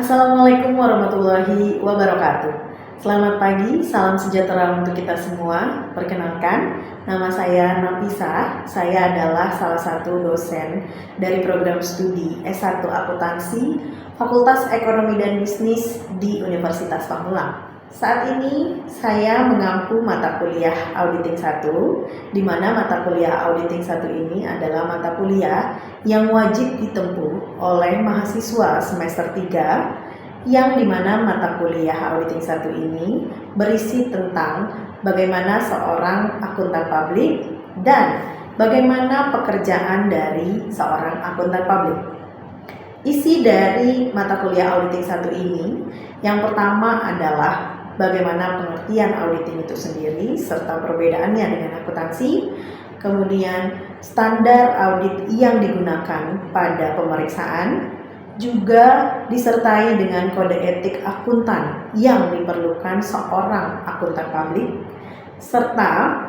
Assalamualaikum warahmatullahi wabarakatuh. Selamat pagi, salam sejahtera untuk kita semua. Perkenalkan, nama saya Nafisa. Saya adalah salah satu dosen dari program studi S1 Akuntansi Fakultas Ekonomi dan Bisnis di Universitas Pamulang. Saat ini saya mengampu mata kuliah Auditing 1, di mana mata kuliah Auditing 1 ini adalah mata kuliah yang wajib ditempuh oleh mahasiswa semester 3, yang dimana mata kuliah Auditing 1 ini berisi tentang bagaimana seorang akuntan publik dan bagaimana pekerjaan dari seorang akuntan publik. Isi dari mata kuliah Auditing 1 ini yang pertama adalah bagaimana pengertian auditing itu sendiri serta perbedaannya dengan akuntansi, kemudian standar audit yang digunakan pada pemeriksaan, juga disertai dengan kode etik akuntan yang diperlukan seorang akuntan publik, serta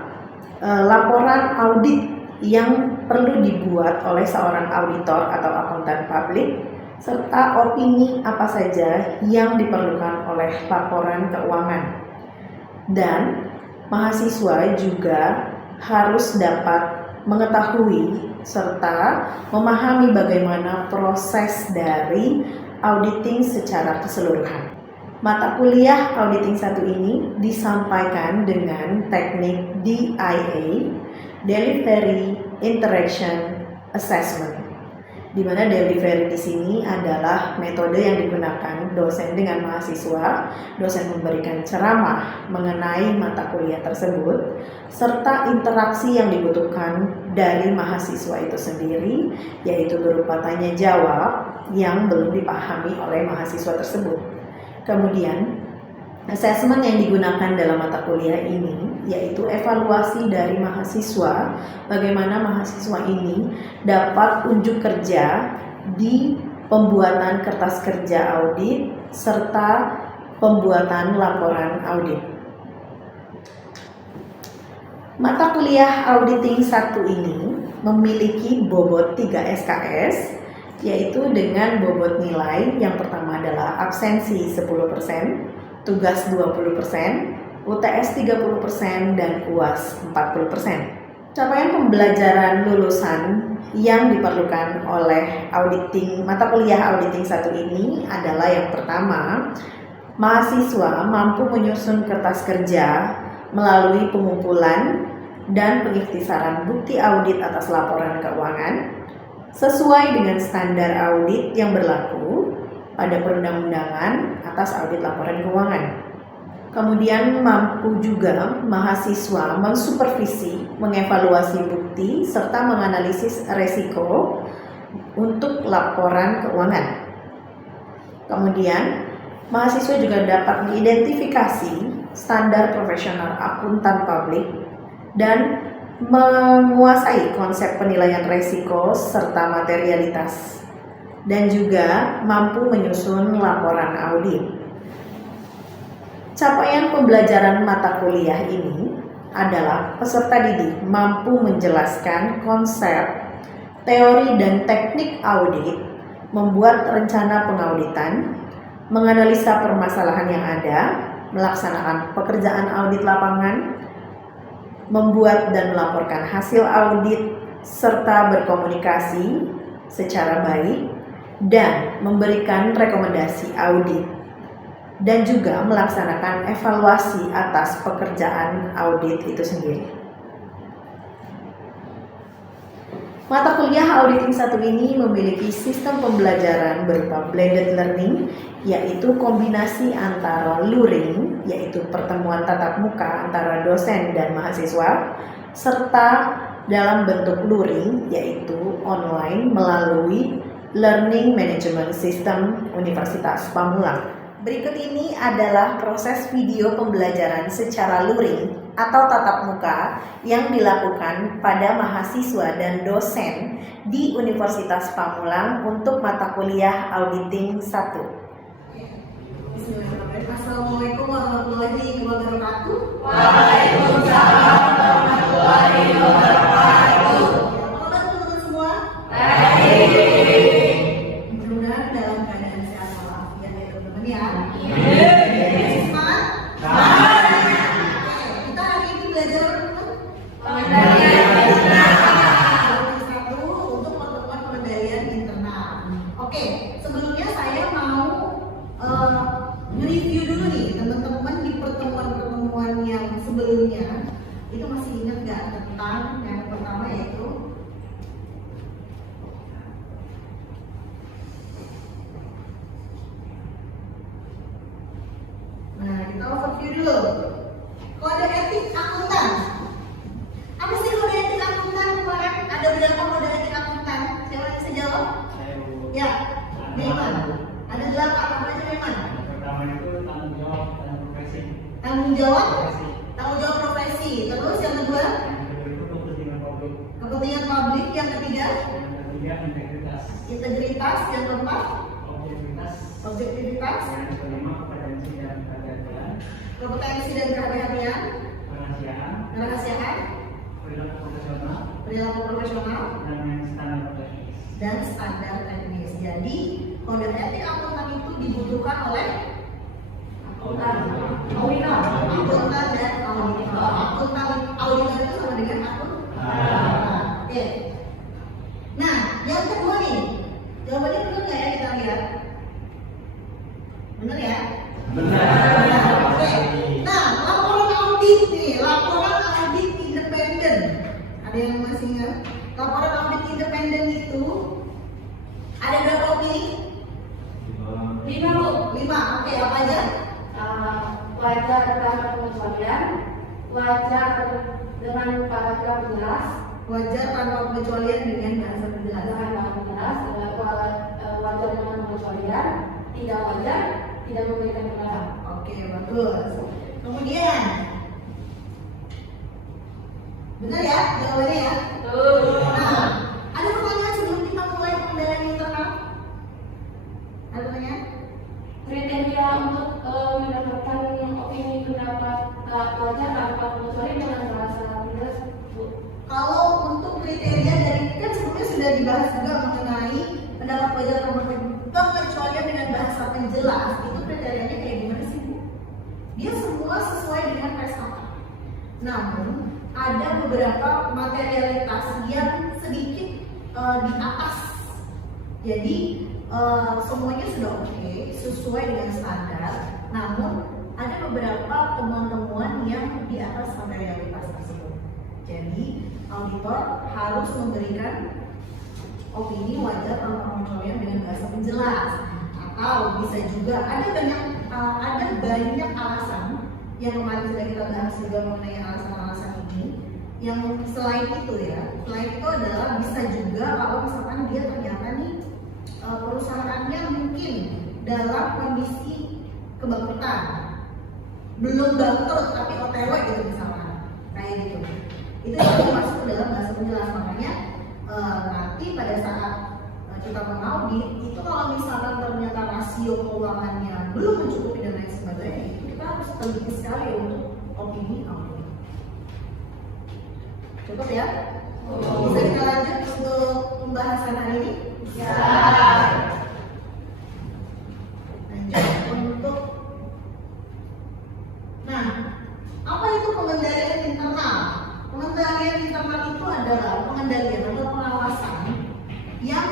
laporan audit yang perlu dibuat oleh seorang auditor atau akuntan publik, serta opini apa saja yang diperlukan oleh laporan keuangan. Dan mahasiswa juga harus dapat mengetahui serta memahami bagaimana proses dari auditing secara keseluruhan. Mata kuliah Auditing 1 ini disampaikan dengan teknik DIA, Delivery Interaction Assessment, di mana delivery di sini adalah metode yang digunakan dosen dengan mahasiswa. Dosen memberikan ceramah mengenai mata kuliah tersebut, serta interaksi yang dibutuhkan dari mahasiswa itu sendiri, yaitu berupa tanya jawab yang belum dipahami oleh mahasiswa tersebut. Kemudian, asesmen yang digunakan dalam mata kuliah ini yaitu evaluasi dari mahasiswa, bagaimana mahasiswa ini dapat unjuk kerja di pembuatan kertas kerja audit serta pembuatan laporan audit. Mata kuliah Auditing 1 ini memiliki bobot 3 SKS, yaitu dengan bobot nilai yang pertama adalah absensi 10%, tugas 20%, UTS 30%, dan UAS 40%. Capaian pembelajaran lulusan yang diperlukan oleh mata kuliah Auditing 1 ini adalah yang pertama, mahasiswa mampu menyusun kertas kerja melalui pengumpulan dan pengikhtisaran bukti audit atas laporan keuangan sesuai dengan standar audit yang berlaku pada perundang-undangan atas audit laporan keuangan. Kemudian mampu juga mahasiswa mensupervisi, mengevaluasi bukti, serta menganalisis resiko untuk laporan keuangan. Kemudian mahasiswa juga dapat mengidentifikasi standar profesional akuntan publik dan menguasai konsep penilaian resiko serta materialitas, dan juga mampu menyusun laporan audit. Capaian pembelajaran mata kuliah ini adalah peserta didik mampu menjelaskan konsep, teori, dan teknik audit, membuat rencana pengauditan, menganalisa permasalahan yang ada, melaksanakan pekerjaan audit lapangan, membuat dan melaporkan hasil audit, serta berkomunikasi secara baik dan memberikan rekomendasi audit, dan juga melaksanakan evaluasi atas pekerjaan audit itu sendiri. Mata kuliah Auditing 1 ini memiliki sistem pembelajaran berupa blended learning, yaitu kombinasi antara luring, yaitu pertemuan tatap muka antara dosen dan mahasiswa, serta dalam bentuk luring, yaitu online melalui Learning Management System Universitas Pamulang. Berikut ini adalah proses video pembelajaran secara luring atau tatap muka yang dilakukan pada mahasiswa dan dosen di Universitas Pamulang untuk mata kuliah Auditing 1. Bismillahirrahmanirrahim. Assalamualaikum warahmatullahi wabarakatuh. Waalaikumsalam warahmatullahi wabarakatuh. Apa kabar teman-teman semua? Baik. Mudah-mudahan dalam keadaan sehat walafiat ya ya. Semangat. Oke, kita hari ini belajar satu untuk pertemuan pengendalian internal. Oke, sebelumnya saya mau nge-review dulu nih teman-teman di pertemuan-pertemuan yang sebelumnya itu masih ingat nggak tentang yang pertama yaitu kita overview dulu. Kode etik akuntan. Apa sih kode etik akuntan kemarin? Ada berapa kode etik akuntan? Siapa yang bisa jawab? Ya, Naiman. Ada 8. Apa aja Naiman? Pertama itu tanggung jawab dan profesi. Tanggung jawab profesi. Terus yang kedua? Yang kedua itu kepentingan publik. Kepentingan publik. Yang ketiga? Yang ketiga integritas. Integritas. Yang keempat? Objektivitas. Objektivitas. Yang kelima kompetensi dan kehati-hatian. Kompetensi dan kehati-hatian. Kerahasiaan. Kerahasiaan. Perilaku profesional. Perilaku profesional. Dan standar teknis. Dan standar teknis. Jadi kode etik akuntan itu dibutuhkan oleh akuntan dan auditor. Auditor itu sama dengan akuntan. Oke. Nah, yang kedua nih, jawabannya benar nggak ya kita lihat? Benar ya? Benar. Oke. Nah, laporan audit nih, laporan audit independen. Ada yang masih ingat? Laporan audit independen itu ada berapa opini? 5. Oke, apa aja? Wajar tanpa pengecualian, wajar dengan paragraf jelas, Wajar tanpa pengecualian dengan bahasa penjelasan. dengan paragraf jelas, wajar dengan pengecualian, tidak wajar, tidak memberikan pendapat. Oke, bagus. Kemudian, benar ya jawabannya ya? Nah, ada pertanyaan sebelum kita mulai pengendalian internal? Ada pertanyaan? Kriteria untuk mendapatkan opini pendapat wajar tanpa pengecualian dengan bahasa jelas, Bu. Kalau untuk kriteria dari kan sebelumnya sudah dibahas juga mengenai pendapat wajar tanpa pengecualian dengan bahasa penjelas, itu kriterianya kayak gimana sih Bu? Dia semua sesuai dengan PSAK. Namun ada beberapa materialitas yang sedikit di atas. Jadi semuanya sudah oke, sesuai dengan standar. Namun ada beberapa temuan-temuan yang di atas materialitas tersebut. Jadi auditor harus memberikan opini wajar tanpa pengecualian dengan bahasa penjelas. Atau bisa juga ada banyak alasan yang kemarin sudah kita bahas juga mengenai alasan-alasan ini. Yang selain itu ya, selain itu adalah bisa juga kalau misalkan dia ternyata nih perusahaannya mungkin dalam kondisi kebangkrutan, belum bangkrut tapi OTW gitu misalkan, kayak gitu. Itu yang masuk ke dalam bahasa penjelas. Makanya nanti pada saat kita mengaudit itu kalau misalkan ternyata rasio keuangannya belum mencukupi dan lain sebagainya, itu kita harus teliti sekali untuk opini audit. Cukup ya? Bisa kita lanjut untuk pembahasan hari ini? Ya. Lanjut untuk apa itu pengendalian internal? Pengendalian internal itu adalah pengendalian atau pengawasan yang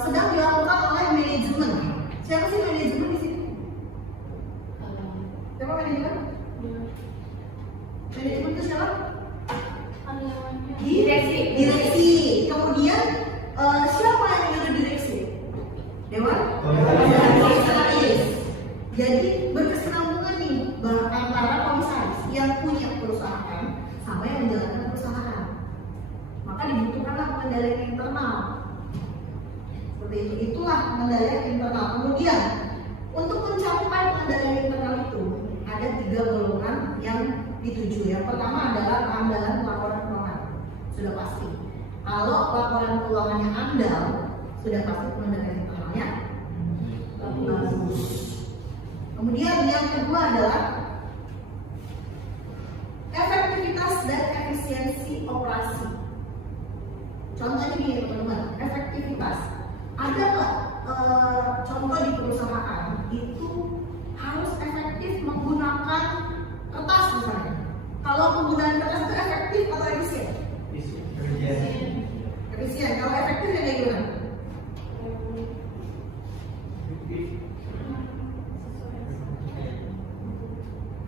sedang dilakukan oleh manajemen. Siapa sih manajemen di sini? Siapa manajemen? Manajemen itu siapa? Direksi. Kemudian siapa yang menyuruh direksi? Dewan komisaris. Jadi berkesinambungan nih antara komisaris yang punya perusahaan sama yang menjalankan perusahaan. Maka dibutuhkanlah pengendalian internal. Seperti itu. Itulah pengendalian internal. Kemudian untuk mencapai pengendalian internal itu ada 3 golongan yang dituju. Yang pertama adalah keandalan laporan keuangan. Sudah pasti. Kalau laporan keuangannya andal, sudah pasti pengendalian internalnya bagus. Kemudian yang kedua adalah efektivitas dan efisiensi operasi. Contohnya gini teman-teman, efektivitas. Ada nggak contoh di perusahaan itu efektif menggunakan kertas misalnya. Kalau penggunaan kertas itu efektif atau efisien? Efisien. Kalau efektif ya kayak gimana?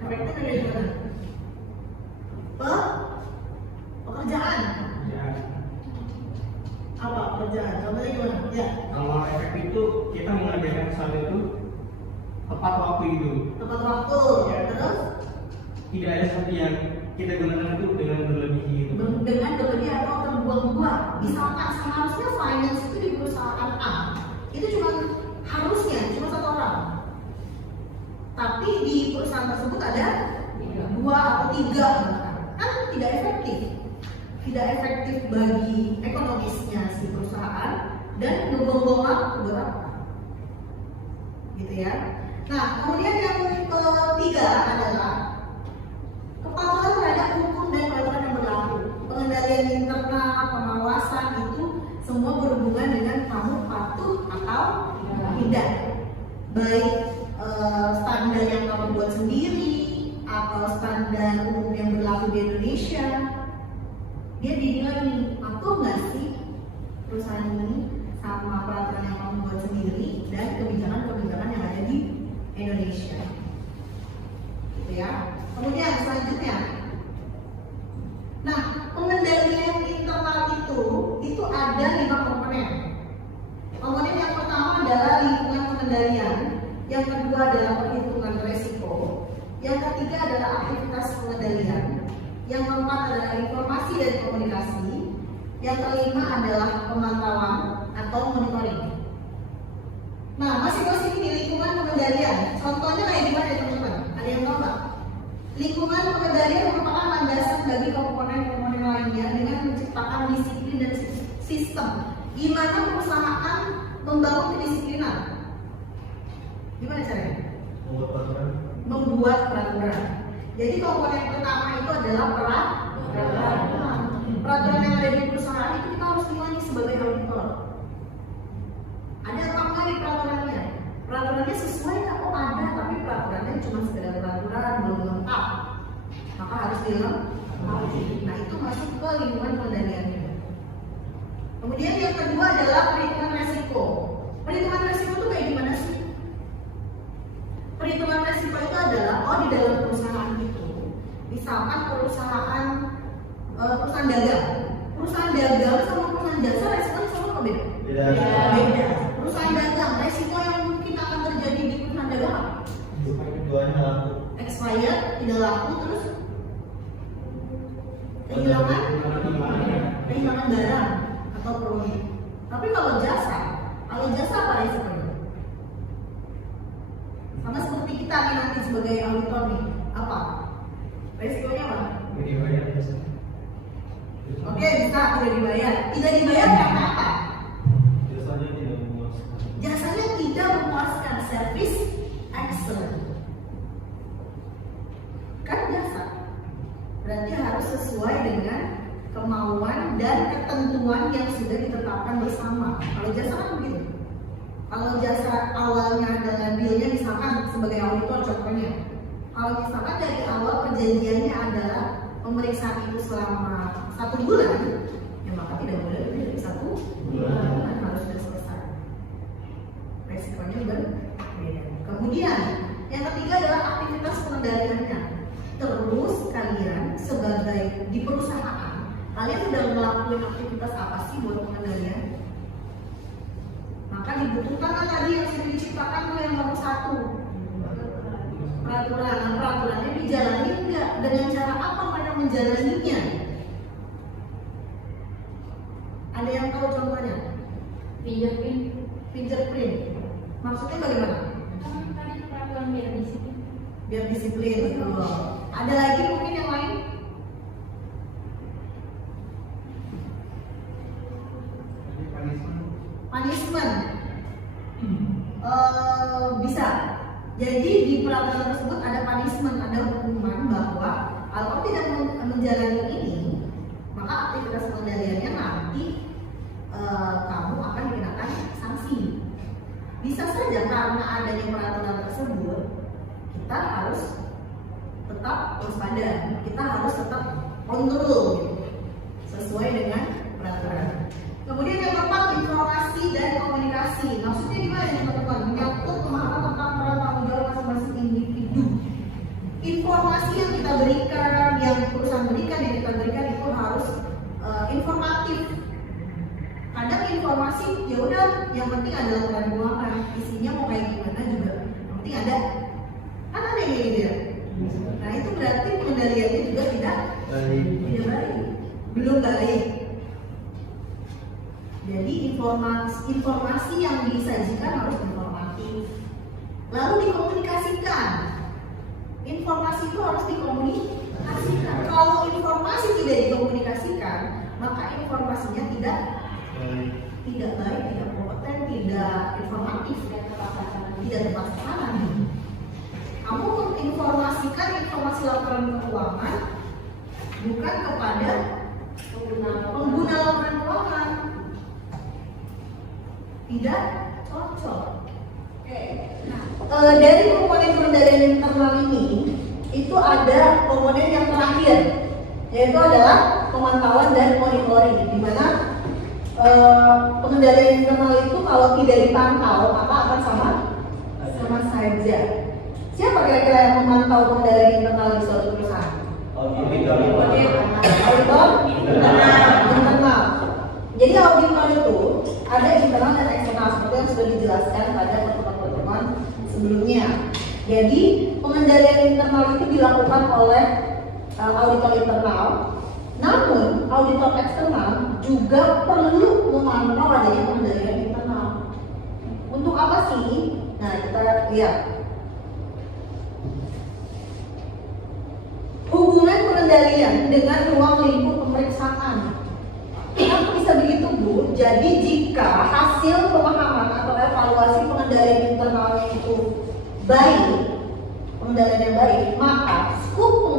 Efektif kayak gimana? Pekerjaan. Apa pekerjaan? Contohnya gimana? Ya. Kalau efektif itu kita mengerjakan sesuatu itu tepat waktu itu. Tepat waktu. Ya. Terus Tidak ada sesuatu yang kita gunakan itu dengan berlebih gitu. dengan berlebih atau terbuang-buang. Misalkan seharusnya finance itu di perusahaan A, itu cuma harusnya cuma 1 orang. Tapi di perusahaan tersebut ada 2 atau 3, kan tidak efektif. Tidak efektif bagi ekonomisnya si perusahaan dan ngebuang-buang waktu berapa. Gitu ya. Nah, kemudian yang ketiga adalah kepatuhan terhadap hukum dan peraturan yang berlaku. Pengendalian internal, pengawasan itu semua berhubungan dengan kamu patuh atau tidak. Baik standar yang kamu buat sendiri atau standar umum yang berlaku di Indonesia. Dia dinilai nih, patuh nggak sih perusahaan ini sama peraturan yang kamu buat sendiri dan kebijakan-kebijakan yang ada di Indonesia. Gitu ya. Kemudian selanjutnya, nah pengendalian internal itu ada 5 komponen. Komponen yang pertama adalah lingkungan pengendalian, yang kedua adalah perhitungan resiko, yang ketiga adalah aktivitas pengendalian, yang keempat adalah informasi dan komunikasi, yang kelima adalah pemantauan atau monitoring. Nah, masing-masing di lingkungan pengendalian, contohnya kayak gimana ya teman-teman? Ada yang tahu nggak? Lingkungan pengendalian merupakan landasan bagi komponen-komponen lainnya dengan menciptakan disiplin dan sistem. Gimana perusahaan membangun kedisiplinan? Gimana caranya? Membuat peraturan. Jadi komponen pertama itu adalah peraturan. Peraturan yang ada di perusahaan itu kita harus nilai sebagai auditor. Ada apa enggak di peraturannya? Peraturannya sesuai nggak? Oh ada, tapi peraturannya cuma sekedar peraturan, belum lengkap. Maka harus dilengkapi. Nah itu masuk ke lingkungan pengendaliannya. Kemudian yang kedua adalah perhitungan resiko. Perhitungan resiko itu kayak gimana sih? Perhitungan resiko itu adalah di dalam perusahaan itu, misalkan perusahaan dagang. Perusahaan dagang sama perusahaan jasa resikonya sama apa beda? Beda. Perusahaan dagang, resiko yang mungkin akan terjadi di perusahaan dagang apa? Expired, tidak laku, terus kehilangan barang atau produk. Tapi kalau jasa apa resikonya? Sama seperti kita nih nanti sebagai auditor nih, apa? Resikonya apa? Oke, bisa tidak dibayar. Tidak dibayar karena apa? Jasanya tidak memuaskan, service excellent. Kan jasa berarti harus sesuai dengan kemauan dan ketentuan yang sudah ditetapkan bersama. Kalau jasa kan begitu. Kalau jasa awalnya adalah dealnya misalkan sebagai auditor contohnya. Kalau misalkan dari awal perjanjiannya adalah pemeriksaan itu selama 1 bulan, ya maka tidak boleh lebih dari 1 bulan, harus sudah selesai. Resikonya berbeda. Kemudian yang ketiga adalah aktivitas pengendaliannya. Terus kalian sebagai di perusahaan, kalian sudah melakukan aktivitas apa sih buat pengendalian? Maka dibutuhkan kan tadi yang sudah diciptakan tuh yang nomor 1, peraturan. Nah, peraturannya dijalani enggak? Dengan cara apa mereka menjalaninya? Ada yang tahu contohnya? Fingerprint. Maksudnya bagaimana? Tadi peraturan biar disiplin. Biar disiplin. Ada lagi mungkin yang lain? Punishment. Bisa. Jadi di peraturan tersebut ada punishment, ada hukuman bahwa kalau tidak menjalani ini, maka aktivitas pengendaliannya nanti kamu akan dikenakan sanksi. Bisa saja karena adanya peraturan tersebut, kita harus tetap waspada, kita harus tetap kontrol gitu, sesuai dengan peraturan. Kemudian yang keempat, informasi dan komunikasi. Maksudnya gimana nih teman-teman? Menyangkut pemahaman tentang peran tanggung jawab masing-masing individu. Informasi yang kita berikan, yang perusahaan berikan, yang kita berikan itu harus informatif. Kadang informasi ya udah, yang penting ada laporan keuangan, isinya mau kayak gimana juga, yang penting ada, kan ada yang gitu ya. Nah itu berarti pengendaliannya juga tidak baik, belum baik. Jadi informasi yang disajikan harus informatif, lalu dikomunikasikan. Informasi itu harus dikomunikasikan. Kalau informasi tidak dikomunikasikan, maka informasinya tidak baik, tidak kompeten, tidak informatif, tidak tepat sasaran. Kamu menginformasikan informasi laporan keuangan bukan kepada pengguna laporan keuangan, tidak cocok. Dari komponen pengendalian internal ini, itu ada komponen yang terakhir, yaitu adalah pemantauan dan monitoring, di mana pengendalian internal itu kalau tidak dipantau maka akan sama saja. Siapa kira-kira yang memantau pengendalian internal di suatu perusahaan? Auditor internal. Jadi auditor itu ada internal dan eksternal seperti yang sudah dijelaskan pada pertemuan sebelumnya. Jadi pengendalian internal itu dilakukan oleh auditor internal. Namun, auditor eksternal juga perlu memantau adanya pengendalian internal. Untuk apa sih? Nah, kita lihat. Hubungan pengendalian dengan ruang lingkup pemeriksaan. Kenapa bisa begitu, Bu? Jadi jika hasil pemahaman atau evaluasi pengendalian internalnya itu baik, pengendalian yang baik, maka skop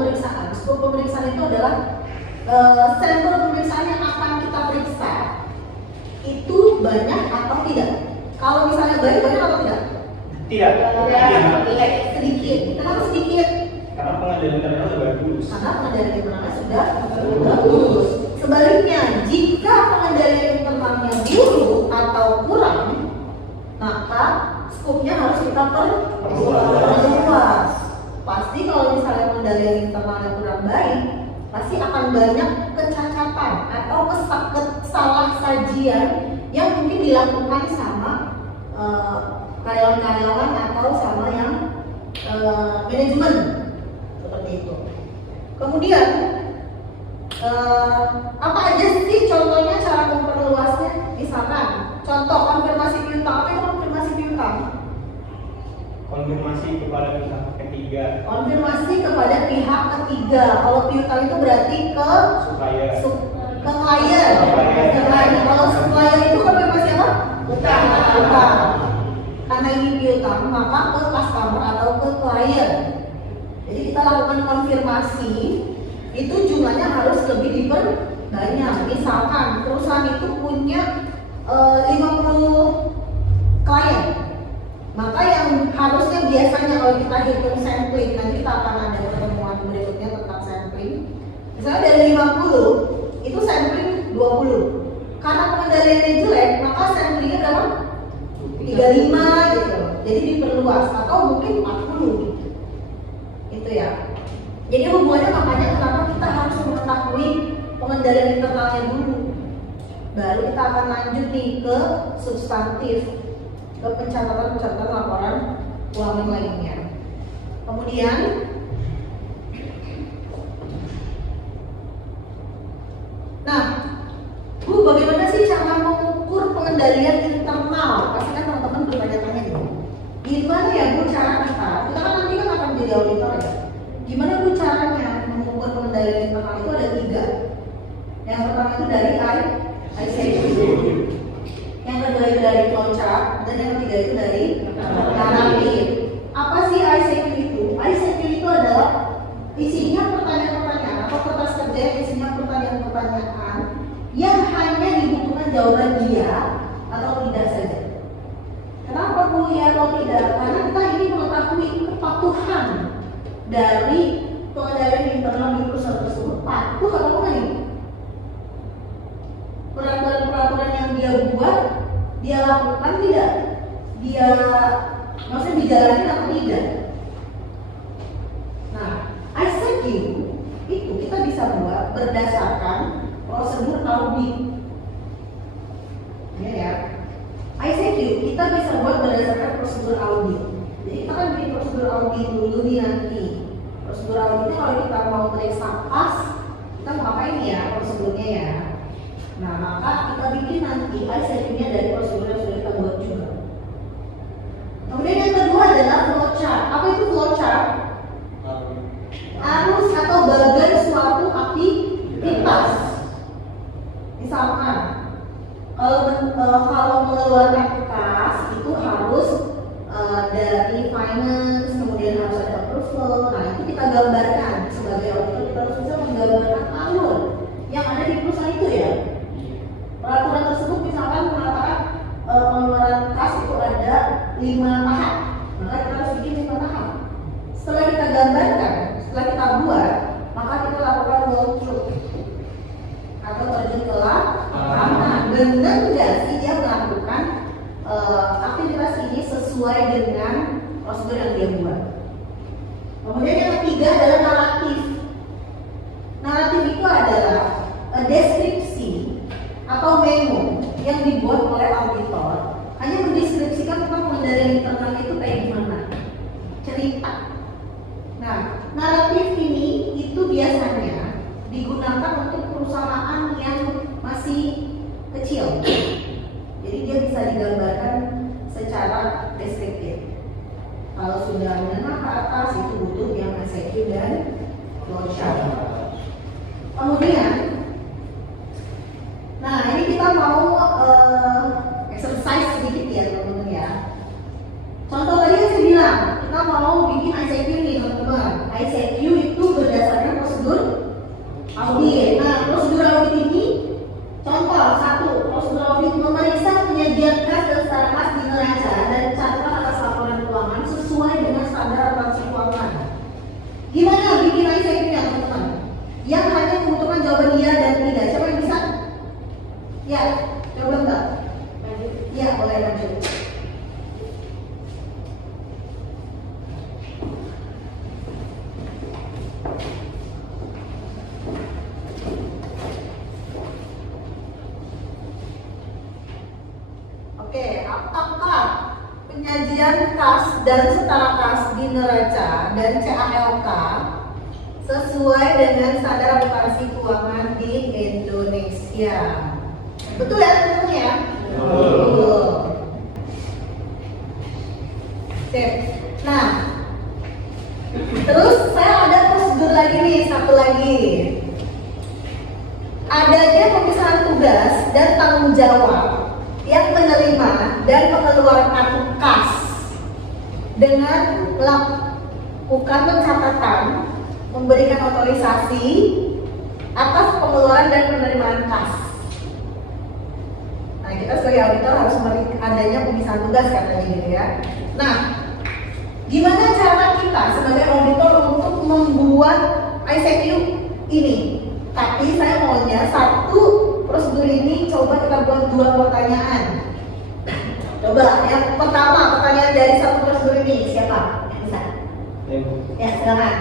pemeriksaan itu adalah sampel pemeriksaan yang akan kita periksa itu banyak atau tidak? Kalau misalnya banyak atau tidak? Tidak. Sedikit. Kenapa sedikit? Karena pengendalian internal sudah bagus. Karena pengendalian internalnya sudah bagus. Sebaliknya, jika pengendalian internalnya buruk atau kurang, maka skopnya harus kita perluas. Pasti kalau misalnya pengendalian internalnya kurang baik, pasti akan banyak kecacatan atau salah sajian yang mungkin dilakukan sama karyawan-karyawan atau sama yang manajemen seperti itu. Kemudian apa aja sih contohnya cara memperluasnya? Misalkan contoh konfirmasi piutang. Apa itu konfirmasi piutang? Konfirmasi kepada pihak ketiga. Konfirmasi kepada pihak ketiga. Kalau piutang itu berarti ke klien. Kalau supplier itu konfirmasi apa? Bukan. Karena ini piutang, maka ke customer atau ke klien. Jadi kita lakukan konfirmasi, itu jumlahnya harus lebih diperbanyak. Misalkan perusahaan itu punya 50 klien, maka yang harusnya biasanya kalau kita hitung sampling, nanti kita akan ada pertemuan berikutnya tentang sampling. Misalnya dari 50, itu sampling 20. Karena pengendaliannya jelek, maka samplingnya berapa? 35 gitu. Jadi diperluas atau mungkin 40 gitu. Itu ya. Jadi hubungannya makanya kenapa kita harus mengetahui pengendalian internalnya dulu. Baru kita akan lanjut nih ke substantif, ke pencatatan laporan keuangan lainnya. Kemudian Bu, bagaimana sih cara mengukur pengendalian internal? Pasti kan teman-teman bertanya-tanya gitu. Gimana ya Bu cara kita kan nanti kan akan jadi auditor ya. Gimana Bu caranya mengukur pengendalian internal? Itu ada 3. Yang pertama itu dari ICQ, yang kedua itu dari flowchart, dan yang ketiga itu dari narratif. Apa sih ICQ itu? ICQ itu adalah isinya pertanyaan-pertanyaan atau kertas kerja yang isinya pertanyaan-pertanyaan yang hanya dibutuhkan jawaban iya atau tidak saja. Kenapa Bu ya atau tidak? Karena kita ingin mengetahui kepatuhan dari pengendalian internal di perusahaan tersebut patuh atau bukan nih? Peraturan-peraturan yang dia buat, dia lakukan tidak? Dia maksudnya dijalani atau tidak? Nah, ICQ itu kita bisa buat berdasarkan prosedur audit. Ya. ICQ kita bisa buat berdasarkan prosedur audit. Jadi kita kan bikin prosedur audit dulu nih nanti. Prosedur auditnya kalau kita mau periksa pas, kita mau ngapain ya prosedurnya ya? Nah, maka kita bikin nanti ICQ-nya dari prosedur yang sudah kita buat juga. Kemudian yang kedua adalah flowchart. Apa itu flowchart? Arus atau bagian suatu aktivitas. Misalkan, kalau mengeluarkan kas itu harus dari finance, kemudian harus ada approval. Nah, itu kita gambarkan sebagai auditor, kita harus bisa menggambarkan alur yang ada di perusahaan itu ya. Peraturan tersebut misalkan mengatakan pengeluaran kas itu ada 5 tahap, maka kita harus bikin 5 tahap. Setelah kita gambarkan, setelah kita buat, maka kita lakukan walkthrough atau terjun ke lapangan. Benar nggak sih dia melakukan aktivitas ini sesuai dengan prosedur yang dia buat? Kemudian yang ketiga adalah naratif. Naratif itu adalah deskripsi atau memo yang dibuat oleh auditor, hanya mendeskripsikan tentang pengendalian internal itu kayak gimana, cerita. Nah, naratif ini itu biasanya digunakan untuk perusahaan yang masih kecil. Jadi dia bisa digambarkan secara deskriptif. Kalau sudah menengah ke atas itu butuh yang ICQ dan flowchart. Kemudian, nah ini kita mau exercise sedikit ya teman-teman ya. Contoh tadi yang saya bilang, kita mau bikin ICQ nih teman-teman. ICQ itu berdasarkan prosedur audit. Nah, prosedur audit ini, contoh satu, prosedur audit memeriksa penyajian kas dan secara kas di neraca dan catatan atas laporan keuangan sesuai dengan standar akuntansi keuangan. Gimana bikin ICQ-nya teman-teman? Yang hanya membutuhkan jawaban iya dan tidak. Siapa yang bisa? Ya, coba enggak? Ya, boleh lanjut. Oke, apakah penyajian kas dan setara kas di neraca dan CALK sesuai dengan standar akuntansi keuangan di Indonesia? Betul ya teman-teman ya? Betul. Oke. Nah, terus saya ada prosedur lagi nih, satu lagi. Adanya pemisahan tugas dan tanggung jawab yang menerima dan mengeluarkan kas dengan melakukan pencatatan, memberikan otorisasi atas pengeluaran dan penerimaan kas. Nah, kita sebagai auditor harus adanya pemisahan tugas katanya gitu ya. Nah, gimana cara kita sebagai auditor untuk membuat ICQ ini? Tapi saya maunya satu prosedur ini coba kita buat 2 pertanyaan. Coba yang pertama, pertanyaan dari satu prosedur ini siapa? Yang bisa? Ya, silakan.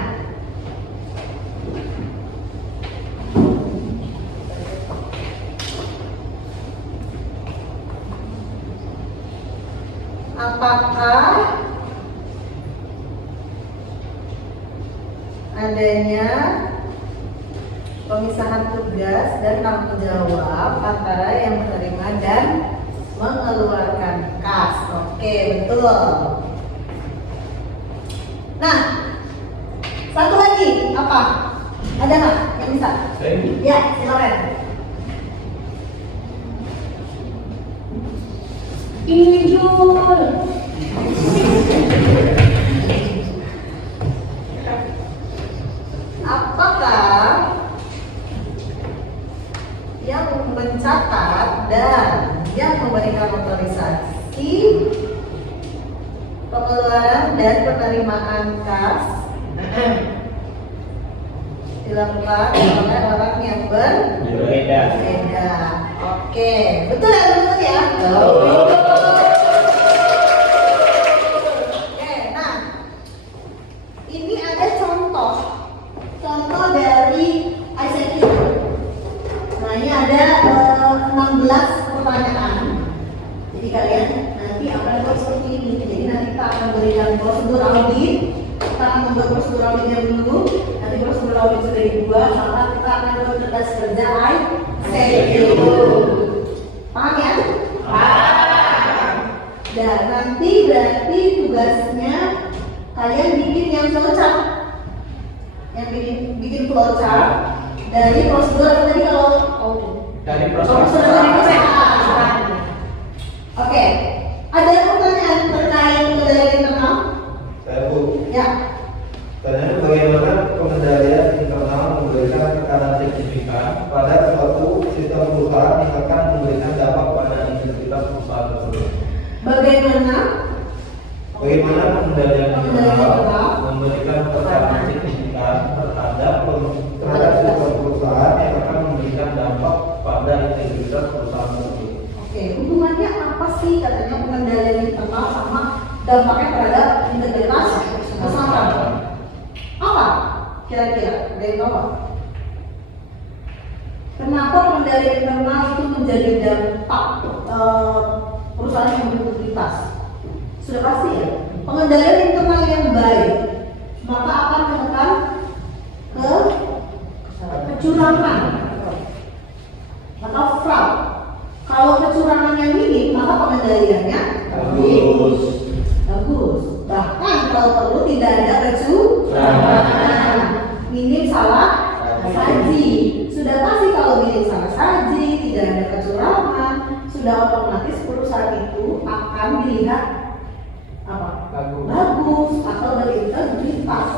Apakah adanya pemisahan tugas dan tanggung jawab antara yang menerima dan mengeluarkan kas? Oke, betul. Nah, satu lagi apa? Ada nggak yang bisa? Ya, silakan. Ini Jul. Apakah yang mencatat dan yang memberikan otorisasi pengeluaran dan penerimaan kas Dilakukan oleh orang yang berbeda. Oke, betul ya teman-teman ya? Oke, nah ini ada contoh dari ICQ. Nah ini ada 16 pertanyaan. Jadi kalian nanti akan buat seperti ini. Jadi nanti kita akan berikan prosedur audit. Kita akan membuat prosedur auditnya dulu. Nanti prosedur audit sudah dibuat, maka kita akan buat kertas kerja ICQ. Paham ya? Paham. Dan nanti berarti tugasnya kalian bikin yang flowchart. Yang bikin flowchart dari prosedur apa tadi kalau Dari prosedur proses. dari proses. Oke. Ada pertanyaan terkait pengendalian internal? Saya Bu, Ya. pertanyaan bagaimana pengendalian internal memberikan tekanan signifikan pada suatu sistem perusahaan yang akan memberikan dampak pada integritas perusahaan tersebut? Bagaimana Bagaimana pengendalian Pengendalian internal internal memberikan tekanan signifikan terhadap sistem perusahaan yang akan memberikan dampak pada integritas perusahaan tersebut? Oke, hubungannya apa sih katanya pengendalian internal sama dampaknya terhadap integritas perusahaan? Apa? Kira-kira dari bawah. Kenapa pengendalian internal itu menjadi dampak perusahaan yang berintegritas? Sudah pasti ya. Pengendalian internal yang baik maka akan menekan ke kecurangan atau fraud. Kalau kecurangannya minim, maka pengendaliannya Bagus. bagus. Bahkan kalau perlu tidak ada kecurangan. Minim salah saji. Sudah pasti kalau minim salah saji, tidak ada kecurangan, sudah otomatis perusahaan itu akan dilihat apa? Bagus atau berintegritas.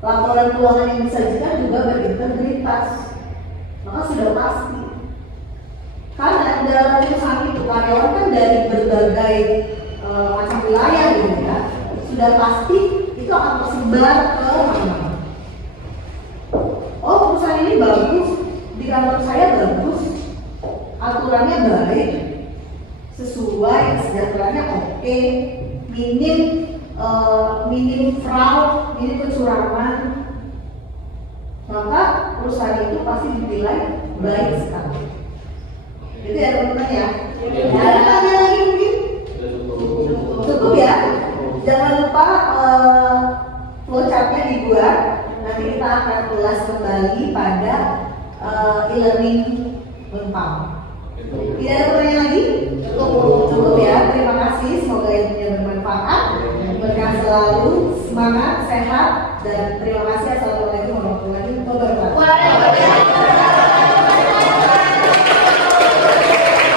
Laporan keuangan yang disajikan juga berintegritas. Maka sudah pasti. Karena dalam perusahaan itu karyawan kan dari berbagai macam wilayah gitu ya. Sudah pasti itu akan tersebar ke mana-mana. Oh perusahaan ini bagus, di kantor saya bagus, aturannya baik, sesuai, kesejahteraannya oke, minim fraud, minim kecurangan, maka perusahaan itu pasti dinilai baik sekali. Itu ya teman-teman ya. Ada tanya lagi mungkin? Cukup ya. Jangan lupa flowchartnya dibuat. Nanti kita akan ulas kembali pada e-learning Unpam. Tidak ada pertanyaan lagi? Cukup ya. Terima kasih. Semoga ilmunya bermanfaat. Berkah selalu, semangat, sehat, dan terima kasih. Assalamualaikum warahmatullahi wabarakatuh.